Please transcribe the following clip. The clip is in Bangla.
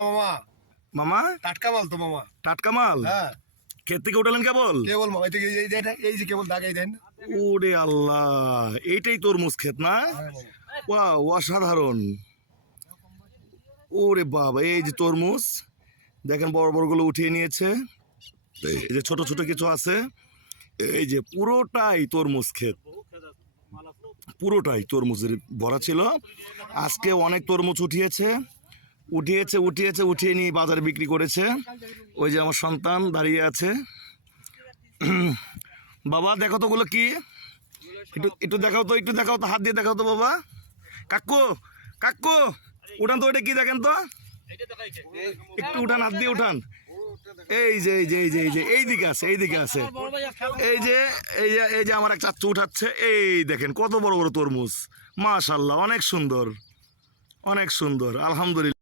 মামা মামা টাটকা মাল তো মামা। টাটকা মাল হ্যাঁ ক্ষেত থেকে উঠালেন কেবল? কেবল মামা, এই যে কেবল দাগ, এই দেন। ওরে আল্লাহ, এইটাই তরমুজ ক্ষেত না? হ্যাঁ মামা। ওয়াও, অসাধারণ। ওরে বাবা, এই যে তরমুজ দেখেন, বড় বড় গুলো উঠিয়ে নিয়েছে। এই যে ছোট ছোট কিছু আছে। এই যে পুরোটাই তরমুজ ক্ষেত, পুরোটাই তরমুজের ভরা ছিল। আজকে অনেক তরমুজ উঠিয়ে নিয়ে বাজারে বিক্রি করেছে। ওই যে আমার সন্তান দাঁড়িয়ে আছে। বাবা দেখো তো ওগুলো কি, একটু দেখাও তো, হাত দিয়ে দেখাও তো বাবা। কাকু কাকু উঠান তো, ওইটা কি দেখেন তো, একটু উঠান, হাত দিয়ে উঠান। এই যে এইদিকে আছে এই যে আমার এক চাচ্চু উঠাচ্ছে। এই দেখেন কত বড় বড় তরমুজ, মাশাআল্লাহ, অনেক সুন্দর, আলহামদুলিল্লাহ।